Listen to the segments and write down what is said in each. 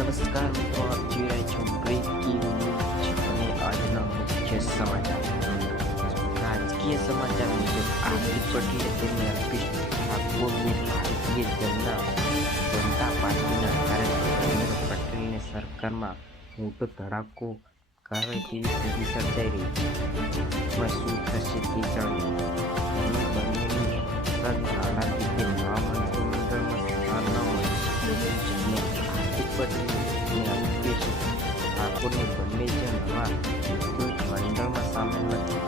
નમસ્કાર મિત્રો, આપ જોઈ રહ્યા છો બ્રેકિંગ ન્યૂઝ અને આજના મુખ્ય સમાચાર. રાજકીય સમાચાર મુજબ હાર્દિક પટેલે તેમને અલ્પેશ ઠાકોરને ભારતીય જનતા પાર્ટીના ધારાસભ્ય પટેલને સરકારમાં મોટો ધડાકો કરાવે તેવી સ્થિતિ સર્જાઈ રહી છે. એમાં શું થશે તે જાણીએ. બંનેની ધારણા રીતે નવા મંત્રીમંડળમાં સ્થાન ન મળે હાર્દિક પટેલ અને અલ્પેશ ઠાકોરને બંને જ નવા મંત્રીમંડળમાં સામેલ નથી.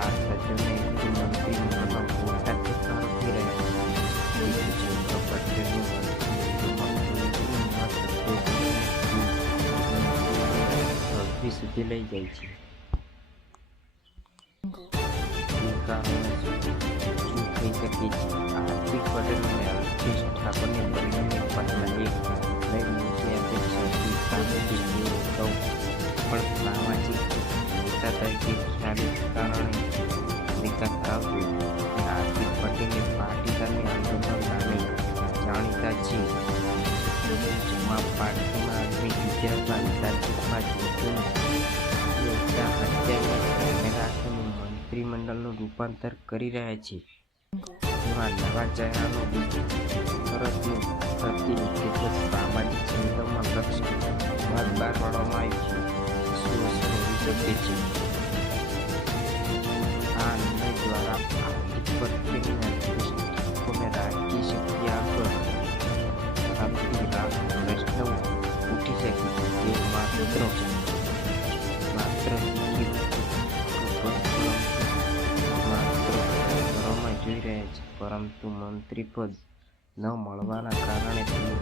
આ સજ્જને મંત્રીમંડળમાં મોટા ફેરફારો થઈ રહ્યા છે. પટેલનું સુધી લઈ જાય છે. શું થઈ શકે છે? હાર્દિક પટેલ અને અલ્પેશ ઠાકોરને બંનેને પહેલા એક નવી મોટી અપેક્ષાથી સામેથી તેઓ અગાઉ પણ સામાજિક નેતા તરીકે ખ્યાલિત કારણે વિકાસ ધરાવતો અને હાર્દિક પટેલે પાટીદારની આંદોલન નામે જાણીતા છે. જેમાં પાર્ટીમાં આગામી ગુજરાતમાં વિધાનસભામાં મંત્રીમંડળનું રૂપાંતર કરી રહ્યા છે. જેમાં નવા ચહેરાનો ભારતનું પ્રતિનિધિત્વ સામાજિક સંગઠનમાં લક્ષ્ય બહાર પાડવામાં આવ્યું છે. શું અસર હોઈ શકે છે? આ નિર્ણય દ્વારા હાર્દિક પટેલને રાજકીય શક્તિ આગળ આપતી પ્રશ્ન ઉઠી શકે. તેઓ માત્ર જોઈ રહ્યા છે, પરંતુ મંત્રી પદ ન મળવાના કારણે તેઓ